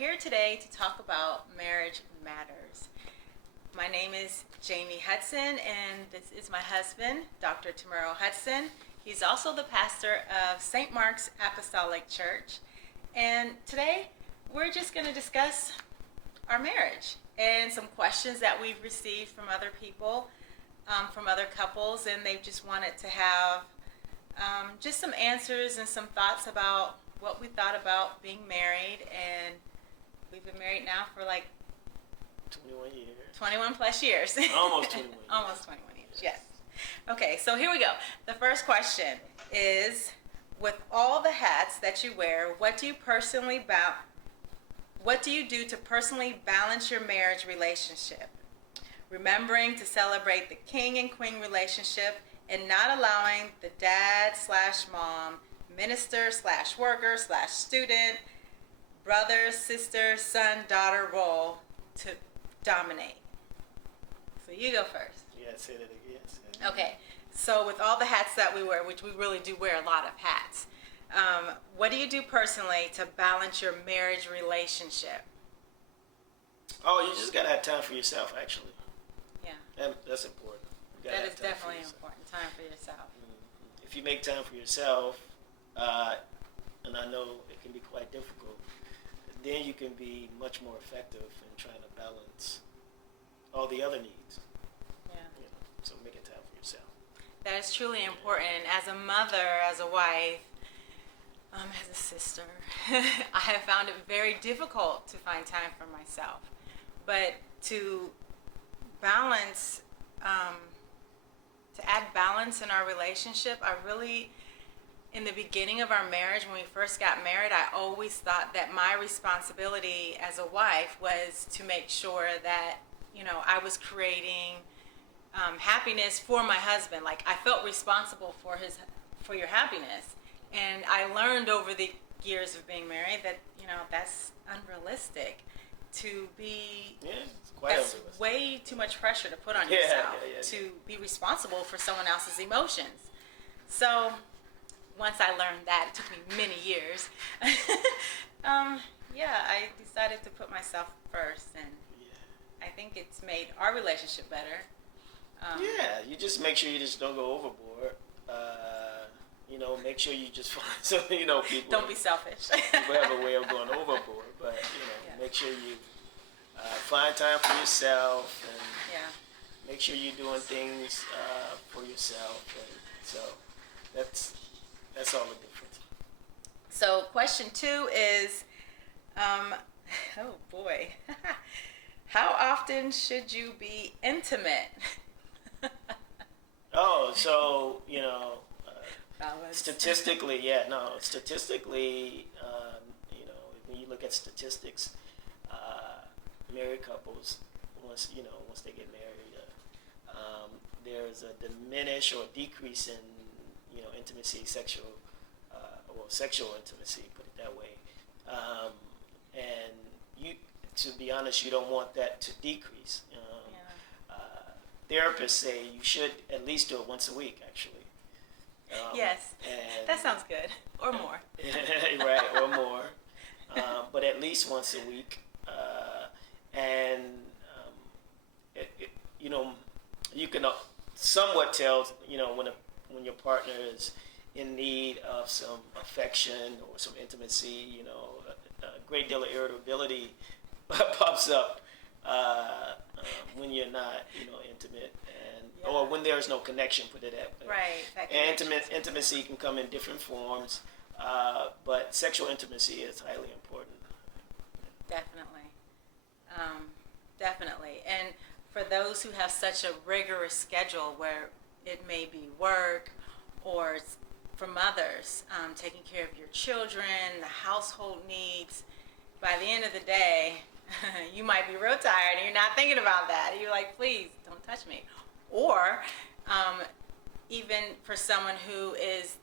here today to talk about marriage matters. My name is Jamie Hudson, and this is my husband, Dr. Tamaro Hudson. He's also the pastor of St. Mark's Apostolic Church. And today, we're just going to discuss our marriage and some questions that we've received from other people, from other couples, and they just wanted to have just some answers and some thoughts about what we thought about being married. And we've been married now for like 21 years. 21 plus years. Almost 21 years. Almost 21 years, yes. Okay, so here we go. The first question is, with all the hats that you wear, what do you do to personally balance your marriage relationship? Remembering to celebrate the king and queen relationship and not allowing the dad/mom, minister/worker/student, brother, sister, son, daughter role to dominate. So you go first. Yeah, say that again. Okay, so with all the hats that we wear, which we really do wear a lot of hats, what do you do personally to balance your marriage relationship? Oh, you just gotta have time for yourself, actually. Yeah. That's important. You gotta That have is time for definitely yourself. important. Time for yourself. If you make time for yourself, and I know it can be quite difficult, then you can be much more effective in trying to balance all the other needs. Yeah. So making time for yourself. That is truly important. As a mother, as a wife, as a sister, I have found it very difficult to find time for myself. But to balance, to add balance in our relationship, in the beginning of our marriage, when we first got married, I always thought that my responsibility as a wife was to make sure that, I was creating happiness for my husband. Like, I felt responsible for your happiness. And I learned over the years of being married that, that's unrealistic to be. Yeah, it's quite That's unrealistic. way too much pressure to put on Yeah, yourself yeah. to be responsible for someone else's emotions. So once I learned that, it took me many years. I decided to put myself first, and I think it's made our relationship better. You just make sure you just don't go overboard. Make sure you just find some, people. Don't be selfish. People have a way of going overboard, but make sure you find time for yourself and make sure you're doing things for yourself, and so that's all the difference. So question 2 is, oh boy, how often should you be intimate? Oh, so Balance. statistically, when you look at statistics, married couples, once they get married, there's a diminish or decrease in intimacy, sexual intimacy, put it that way, and to be honest, you don't want that to decrease. Therapists say you should at least do it once a week, actually. Yes, that sounds good. Or more. Right, or more. But at least once a week. You can somewhat tell, when your partner is in need of some affection or some intimacy, a great deal of irritability pops up when you're not, intimate, or when there's no connection, put it that way. Right. And intimacy can come in different forms, but sexual intimacy is highly important. Definitely. Definitely. And for those who have such a rigorous schedule where it may be work or for mothers, taking care of your children, the household needs, by the end of the day, you might be real tired and you're not thinking about that. You're like, please don't touch me. Or even for someone who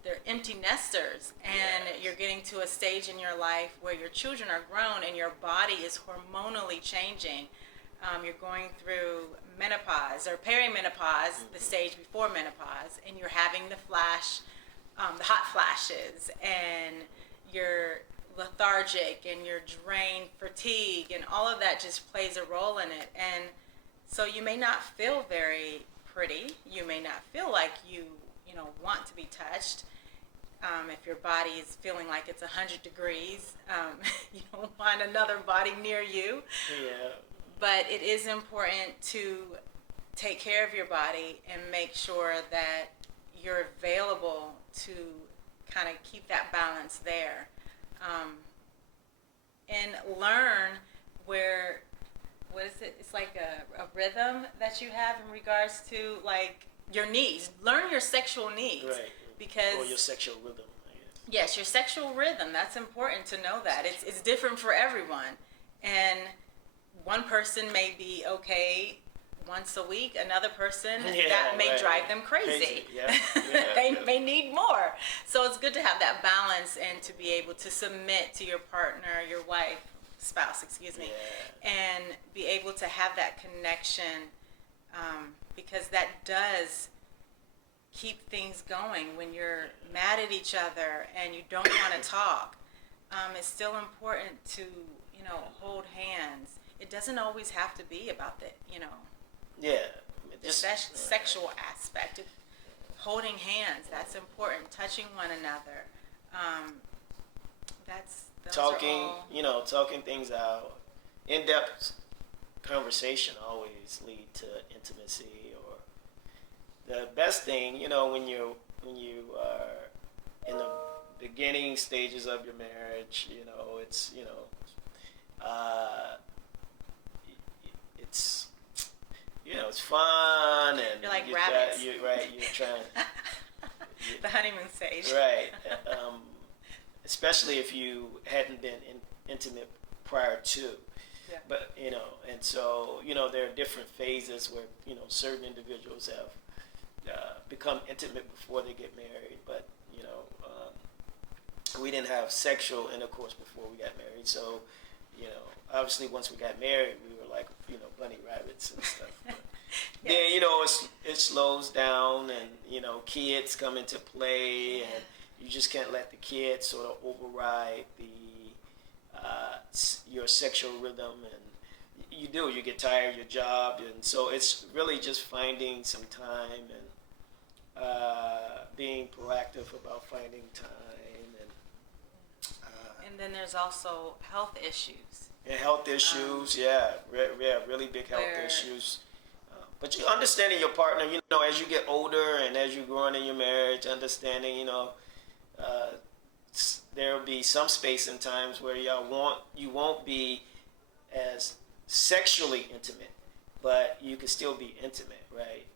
they're empty nesters and you're getting to a stage in your life where your children are grown and your body is hormonally changing. You're going through menopause or perimenopause, the stage before menopause, and you're having the hot flashes, and you're lethargic and you're drained, fatigue, and all of that just plays a role in it. And so you may not feel very pretty. You may not feel like you know, want to be touched. If your body is feeling like it's 100 degrees, you don't want another body near you. Yeah. But it is important to take care of your body and make sure that you're available to kind of keep that balance there. And learn where, what is it? It's like a rhythm that you have in regards to like your needs. Learn your sexual needs. Right. Because Or your sexual rhythm, I guess. yes, your sexual rhythm. That's important to know that. It's different for everyone. And one person may be okay once a week. Another person, that may right. drive them crazy. Yeah. They may need more. So it's good to have that balance and to be able to submit to your partner, your wife, spouse, excuse me, and be able to have that connection, because that does keep things going when you're mad at each other and you don't want to talk. It's still important to, you know, hold hands. It doesn't always have to be about the, you know, Yeah. the sexual aspect. Holding hands, that's important. Touching one another. Those Talking, are all, you know, talking things out. In-depth conversation always lead to intimacy. Or the best thing, you know, when you are in the beginning stages of your marriage, you know, it's, you know, it's, you know, it's fun, and you're like rabbits. you're trying. The honeymoon stage. Right. Especially if you hadn't been intimate prior to. Yeah. But, you know, and so, you know, there are different phases where, you know, certain individuals have become intimate before they get married. But, you know, we didn't have sexual intercourse before we got married. So, you know, obviously once we got married, we were like, you know, bunny rabbits and stuff. But Yes. then, you know, it slows down, and, you know, kids come into play, and you just can't let the kids sort of override your sexual rhythm, and you get tired of your job, and so it's really just finding some time and being proactive about finding time, And then there's also health issues. and health issues, really big health Where- issues. But you understanding your partner, you know, as you get older and as you're growing in your marriage, understanding, you know, there will be some space and times where you won't be as sexually intimate, but you can still be intimate, right?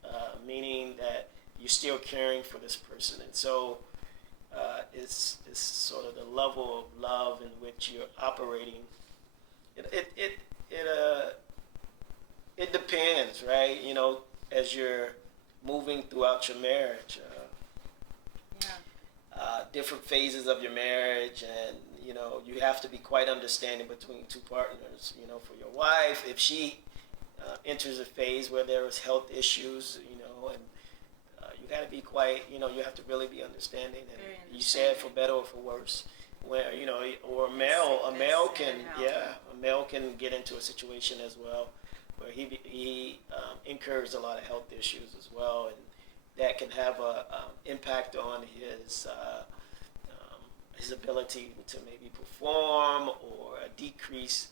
Meaning that you're still caring for this person, and so it's sort of the level of love in which you're operating. It depends, right? You know, as you're moving throughout your marriage. Different phases of your marriage, and you know, you have to be quite understanding between two partners. You know, for your wife, if she enters a phase where there is health issues, you know, and you got to be quite, you know, you have to really be understanding, and Very you say it for better or for worse. Where, you know, or a male can get into a situation as well where he incurs a lot of health issues as well, and that can have a impact on his ability to maybe perform, or a decrease.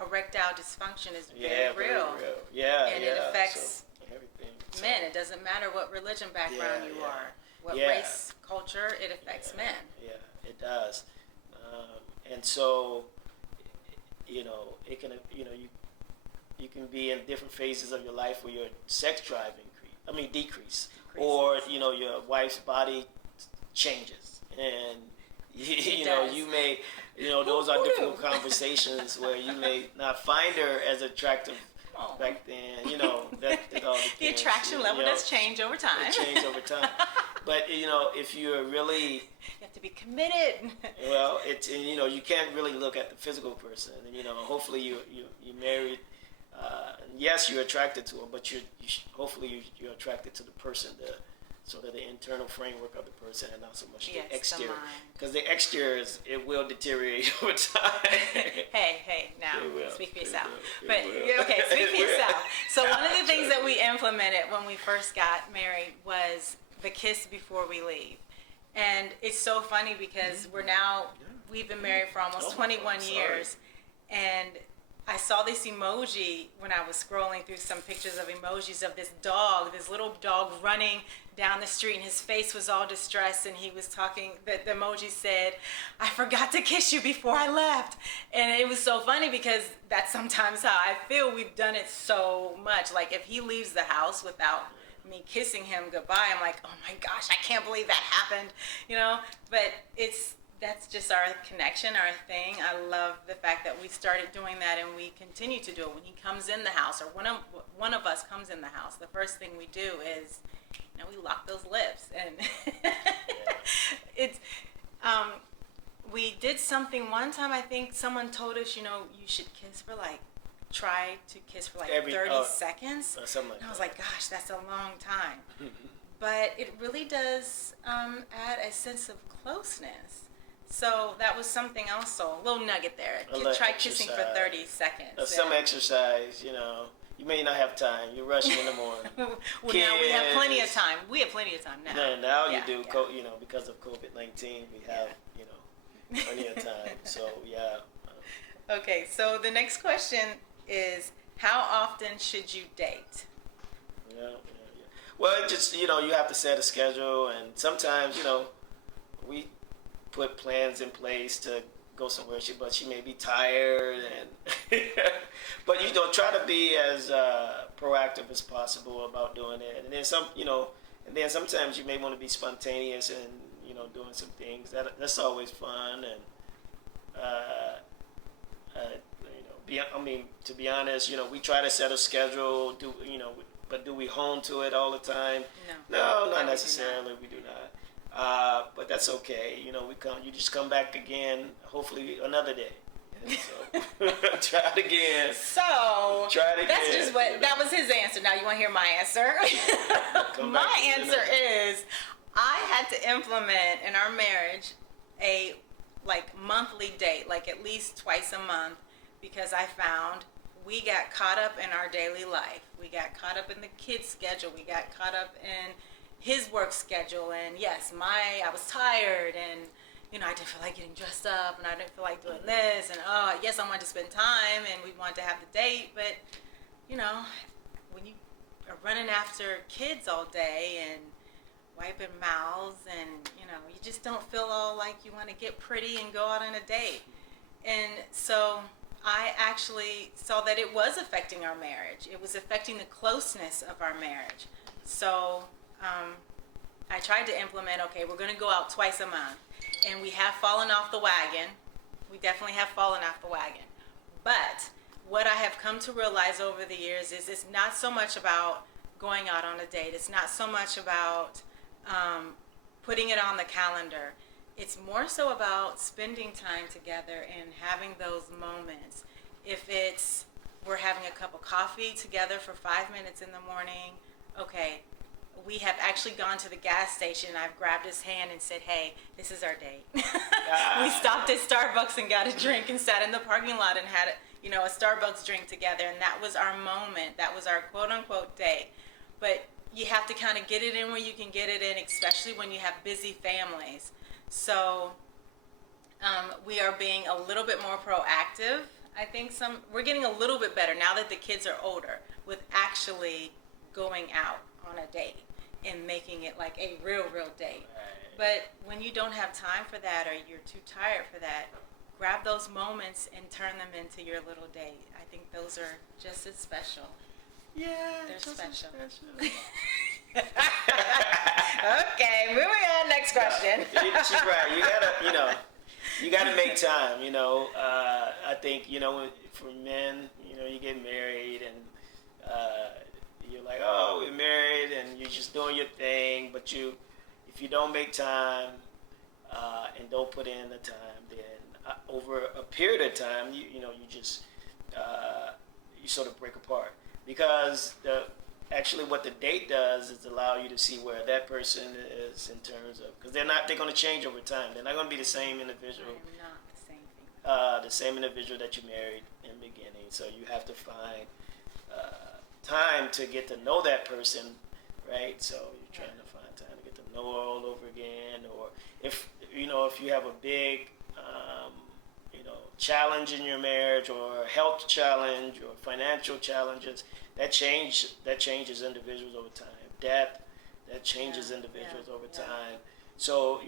Erectile dysfunction is Very real. Yeah, And it affects so everything. So, men. It doesn't matter what religion background you are, what Yeah. race, culture, it affects men. Yeah, it does. And so, you know, it can, you know, you can be in different phases of your life where your sex drive decrease, or, you know, your wife's body changes, and you know, does. you may, you know, those are difficult conversations where you may not find her as attractive Oh. back then. You know, that all depends. The attraction level you know, does change over time. it change over time. But, you know, if you're really, You have to be committed. well, it's, and, you know, you can't really look at the physical person. And, you know, hopefully you married. Yes, you're attracted to her, but hopefully you're attracted to the person, sort of the internal framework of the person and not so much Yes, the the exterior. mind. Because the exterior, it will deteriorate over time. Hey, now, It will. speak for It yourself. will. But, It will. okay, speak It for will. yourself. So one of the things that we implemented when we first got married was the kiss before we leave. And it's so funny because we've been married for almost Oh, 21 I'm sorry. years. And I saw this emoji when I was scrolling through some pictures of emojis of this little dog running down the street, and his face was all distressed, and he was talking, the emoji said, "I forgot to kiss you before I left." And it was so funny because that's sometimes how I feel. We've done it so much. Like if he leaves the house without me kissing him goodbye, I'm like, oh my gosh, I can't believe that happened, But that's just our connection, our thing. I love the fact that we started doing that, and we continue to do it. When he comes in the house, or one of us comes in the house, the first thing we do is, we lock those lips, and it's. We did something one time. I think someone told us, you should try to kiss for Every 30 seconds. Something like And I was that. like, gosh, that's a long time. But it really does add a sense of closeness. So that was something also, a little nugget there. A little Try kissing for exercise. 30 seconds. Some exercise, you may not have time. You're rushing in the morning. Well, now we have plenty of Kids. time. We have plenty of time now. Now Yeah, you do, yeah. because of COVID-19, we have, plenty of time. So, yeah. Okay, so the next question is, how often should you date? Yeah. Well, it just, you have to set a schedule, and sometimes, we put plans in place to go somewhere, but she may be tired, and but try to be as proactive as possible about doing it. And then sometimes you may want to be spontaneous and doing some things that's always fun. And to be honest, we try to set a schedule. But do we hone to it all the time? No, not necessarily. We do not. But that's okay. You just come back again, hopefully another day. And so try it again. So Try it again. that's just that was his answer. Now you want to hear my answer? Come My back. answer is, I had to implement in our marriage a monthly date, at least twice a month, because I found we got caught up in our daily life. We got caught up in the kids' schedule. We got caught up in his work schedule. And yes, I was tired, and I didn't feel like getting dressed up, and I didn't feel like doing this, and yes, I wanted to spend time, and we wanted to have the date, but when you are running after kids all day and wiping mouths, and you just don't feel all like you want to get pretty and go out on a date. And so I actually saw that it was affecting our marriage. It was affecting the closeness of our marriage. So I tried to implement, okay, we're going to go out twice a month. And we have fallen off the wagon. We definitely have fallen off the wagon. But what I have come to realize over the years is it's not so much about going out on a date. It's not so much about putting it on the calendar. It's more so about spending time together and having those moments. If it's we're having a cup of coffee together for 5 minutes in the morning, okay, we have actually gone to the gas station. I've grabbed his hand and said, hey, this is our date. We stopped at Starbucks and got a drink and sat in the parking lot and had a Starbucks drink together, and that was our moment. That was our quote-unquote date. But you have to kind of get it in where you can get it in, especially when you have busy families. So we are being a little bit more proactive. I think we're getting a little bit better now that the kids are older with actually going out on a date and making it like a real date. But when you don't have time for that, or you're too tired for that, grab those moments and turn them into your little date. I think those are just as special. Yeah, They're just special. special. Okay, moving on. Next question. She's right. You gotta make time. I think for men, you get married and you're like, oh, we're married, and you're just doing your thing. But if you don't make time and don't put in the time, then over a period of time, you just you sort of break apart, because actually what the date does is allow you to see where that person is in terms of, because they're going to change over time. They're not going to be the same individual. I am not the same thing. The same individual that you married in the beginning. So you have to find time to get to know that person, right? So you're trying to find time to get to know her all over again, or if you have a big challenge in your marriage, or a health challenge, or financial challenges, that changes individuals over time. Death, that changes individuals over time. So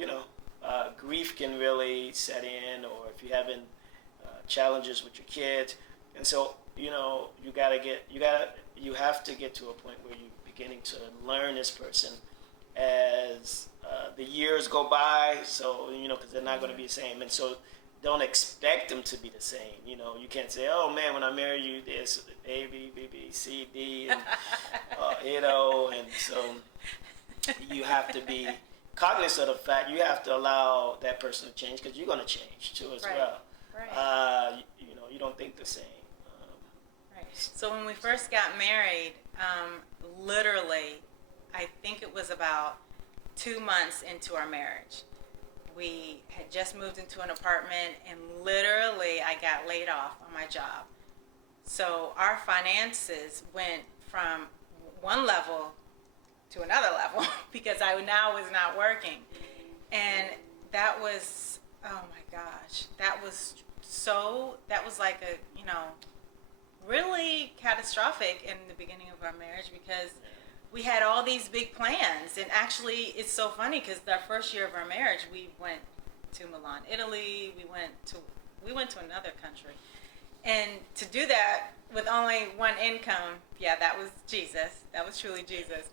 grief can really set in, or if you're having challenges with your kids, and so you have to get to a point where you're beginning to learn this person as the years go by. So because they're not going to be the same, and so don't expect them to be the same. You can't say, "Oh man, when I marry you, this A, B, B, B, C, D," and and so you have to be cognizant of the fact you have to allow that person to change, because you're going to change too as well. Right. You don't think the same. Right. So when we first got married, literally, I think it was about 2 months into our marriage. We had just moved into an apartment, and literally I got laid off on my job. So our finances went from one level to another level because I now was not working. And that was, oh my gosh, that was like really catastrophic in the beginning of our marriage, because we had all these big plans. And actually, it's so funny because our first year of our marriage, we went to Milan, Italy. We went to another country, and to do that with only one income, that was Jesus. That was truly Jesus.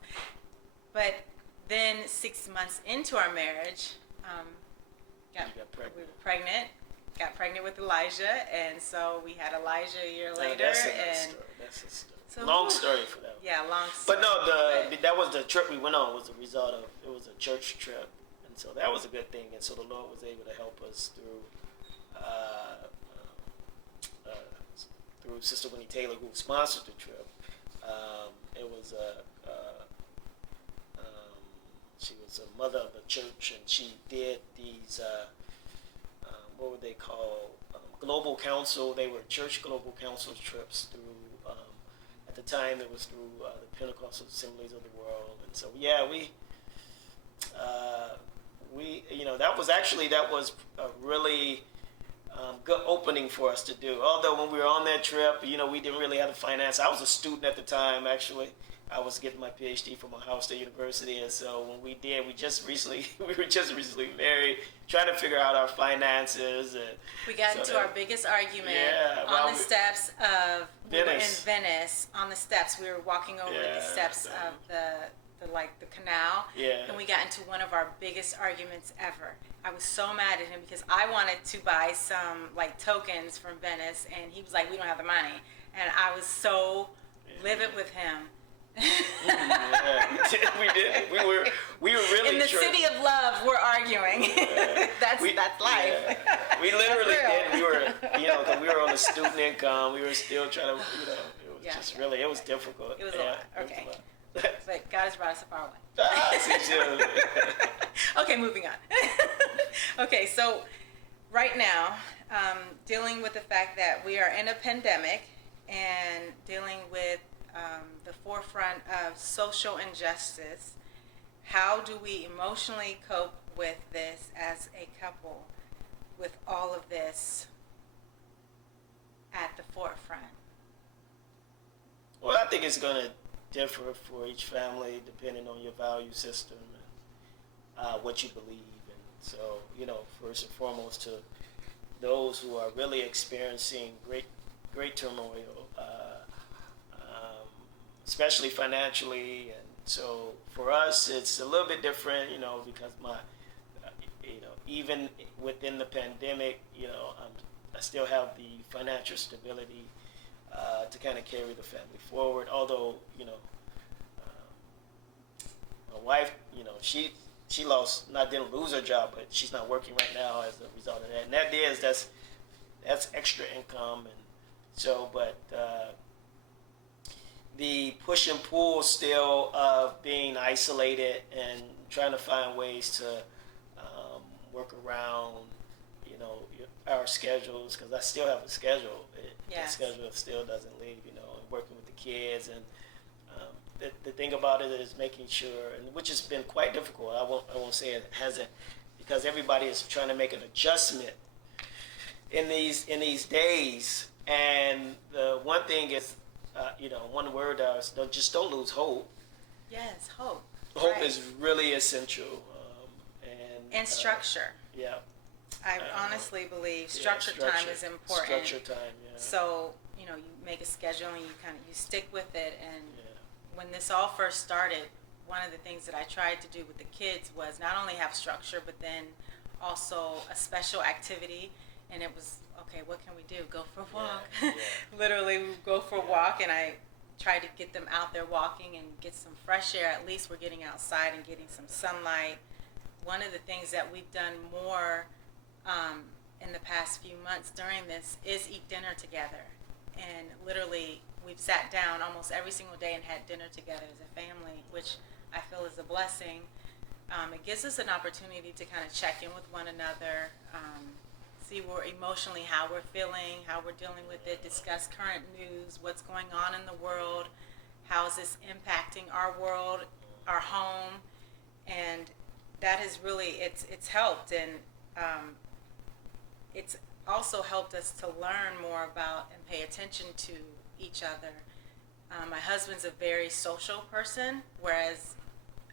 But then 6 months into our marriage, we were pregnant. Got pregnant with Elijah, and so we had Elijah a year later. That's a story. So, long story for that. Yeah, long story. But no, that was the trip we went on. Was a result of, it was a church trip, and so that was a good thing. And so the Lord was able to help us through Sister Winnie Taylor, who sponsored the trip. It was she was a mother of the church, and she did these. What were they called? Global Council. They were church global council trips through. At the time, it was through the Pentecostal Assemblies of the World, and so that was a really good opening for us to do. Although when we were on that trip, we didn't really have the finance. I was a student at the time, actually. I was getting my PhD from Ohio State University, and so when we did, we were just recently married, trying to figure out our finances. And we got into our biggest argument on the steps of Venice. We were in Venice on the steps. We were walking over the steps of the canal, and we got into one of our biggest arguments ever. I was so mad at him because I wanted to buy some tokens from Venice, and he was like, "We don't have the money," and I was so livid with him. We did. We were really in the city of love. We're arguing. That's life. Yeah. We literally did. We were, because we were on a student income. We were still trying to, it was really, it was difficult. It was a lot. Okay. But God has brought us a far way. Okay, moving on. Okay, so right now, dealing with the fact that we are in a pandemic and dealing with the forefront of social injustice, how do we emotionally cope with this as a couple, with all of this at the forefront? Well, I think it's going to differ for each family depending on your value system and what you believe in. So, first and foremost, to those who are really experiencing great turmoil, especially financially, and so for us it's a little bit different, because even within the pandemic, I still have the financial stability to kind of carry the family forward. Although, my wife, she didn't lose her job, but she's not working right now as a result of that. And that's extra income, and so, but the push and pull still of being isolated and trying to find ways to work around, our schedules, because I still have a schedule. Yes. The schedule still doesn't leave, and working with the kids. And the thing about it is making sure, and which has been quite difficult. I won't say it hasn't, because everybody is trying to make an adjustment in these days. And the one thing is, one word is just don't lose hope. Yes, hope. Hope Right. is really essential. And structure. Yeah. I honestly believe structured time is important. Structured time, yeah. So, you make a schedule and you stick with it. And Yeah. when this all first started, one of the things that I tried to do with the kids was not only have structure, but then also a special activity. And it was, okay, what can we do? Go for a walk. Yeah. Literally, we would go for a walk, and I tried to get them out there walking and get some fresh air. At least we're getting outside and getting some sunlight. One of the things that we've done more in the past few months during this is eat dinner together. And literally, we've sat down almost every single day and had dinner together as a family, which I feel is a blessing. It gives us an opportunity to kind of check in with one another, see emotionally how we're feeling, how we're dealing with it, discuss current news, what's going on in the world, how is this impacting our world, our home, and that has really, it's helped. And it's also helped us to learn more about and pay attention to each other. My husband's a very social person, whereas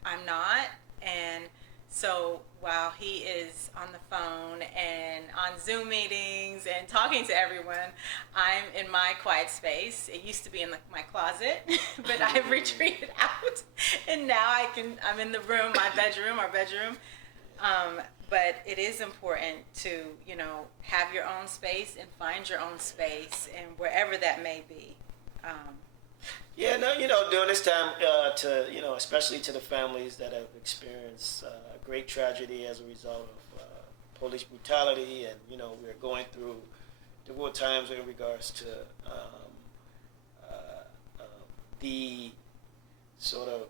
I'm not. And so while he is on the phone and on Zoom meetings and talking to everyone, I'm in my quiet space. It used to be in my closet, but I've retreated out. And now I'm in the room, our bedroom. But it is important to, have your own space and find your own space, and wherever that may be. Yeah, no, during this time, especially to the families that have experienced great tragedy as a result of police brutality, and we're going through difficult times in regards to the sort of,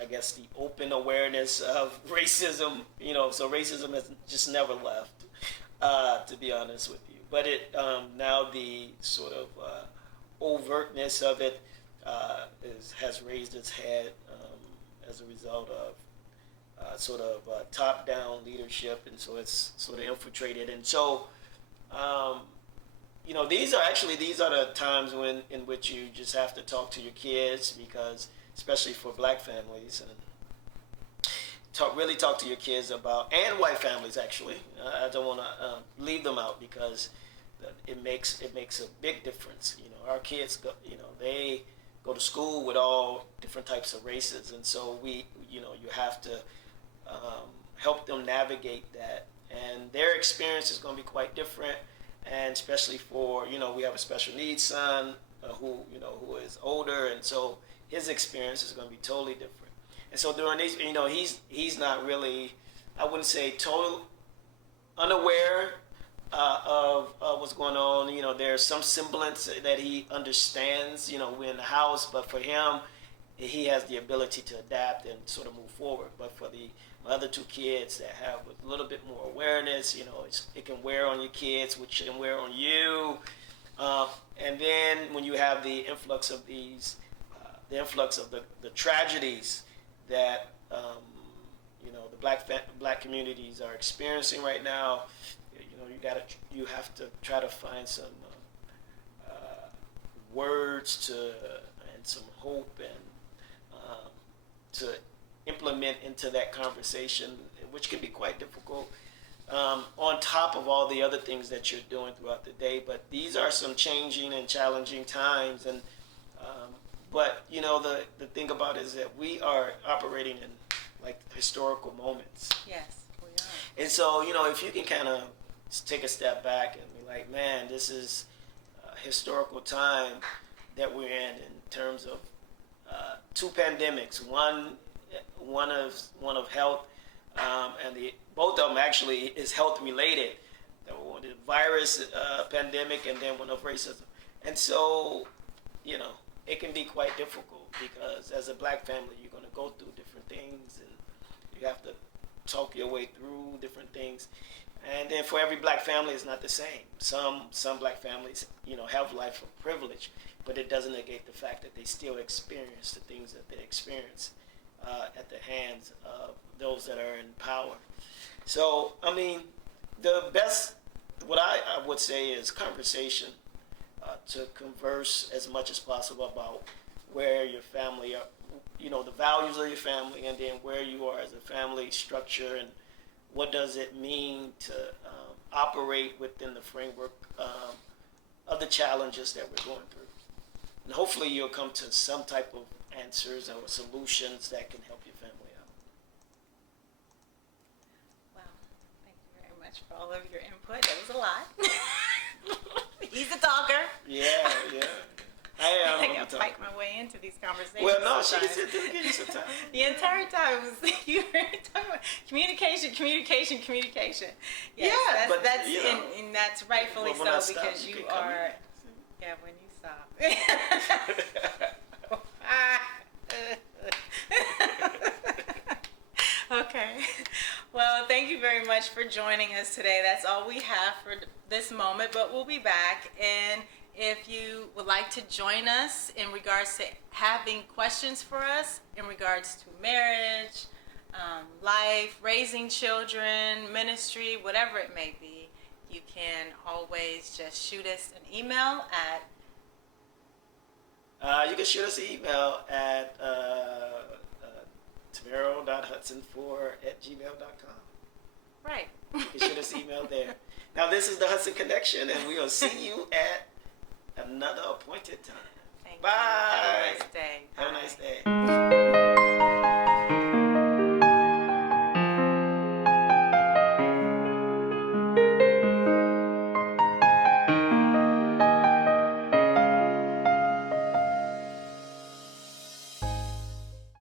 I guess, the open awareness of racism. So racism has just never left, to be honest with you. But it now the sort of overtness of it has raised its head as a result of top-down leadership, and so it's sort of infiltrated. And so, these are the times in which you just have to talk to your kids, because especially for black families, and really talk to your kids about, and white families actually. I don't want to leave them out, because it makes a big difference. Our kids they go to school with all different types of races, and so you have to help them navigate that, and their experience is going to be quite different. And especially for we have a special needs son who is older, and so his experience is going to be totally different. And so during these, he's not really, I wouldn't say total unaware of what's going on. There's some semblance that he understands, we're in the house, but for him, he has the ability to adapt and sort of move forward. But for the other two kids that have a little bit more awareness, it can wear on your kids, which can wear on you. And then when you have the influx of the tragedies that the black communities are experiencing right now, you have to try to find some words and some hope, and to implement into that conversation, which can be quite difficult, on top of all the other things that you're doing throughout the day. But these are some changing and challenging times, and but the thing about it is that we are operating in like historical moments. Yes, we are. And so if you can kind of take a step back and be like, man, this is a historical time that we're in terms of two pandemics, one of health, and both of them actually is health related. The virus pandemic, and then one of racism. And so, it can be quite difficult because as a black family, you're going to go through different things and you have to talk your way through different things. And then for every black family, it's not the same. Some black families, have life of privilege, but it doesn't negate the fact that they still experience the things that they experience at the hands of those that are in power. So, I mean, the best, what I would say is conversation, to converse as much as possible about where your family are, the values of your family, and then where you are as a family structure, and what does it mean to operate within the framework of the challenges that we're going through. And hopefully you'll come to some type of answers or solutions that can help your family out. Well, thank you very much for all of your input. That was a lot. He's a talker. Yeah. I am. I gotta fight my way into these conversations. Well, no, she sometimes. can sit give you some time. The entire time was you were talking about communication. Yes, Yeah, but, that's you and that's rightfully when I so stop, because you you can come are. in. Yeah, when you stop. Okay. Well, thank you very much for joining us today. That's all we have for this moment, but we'll be back. And if you would like to join us in regards to having questions for us in regards to marriage, life, raising children, ministry, whatever it may be, you can always just shoot us an email at you can shoot us an email at tamero.hudson4@gmail.com. right. You can shoot us an email there. Now, this is the Hudson Connection, and we will see you at another appointed time.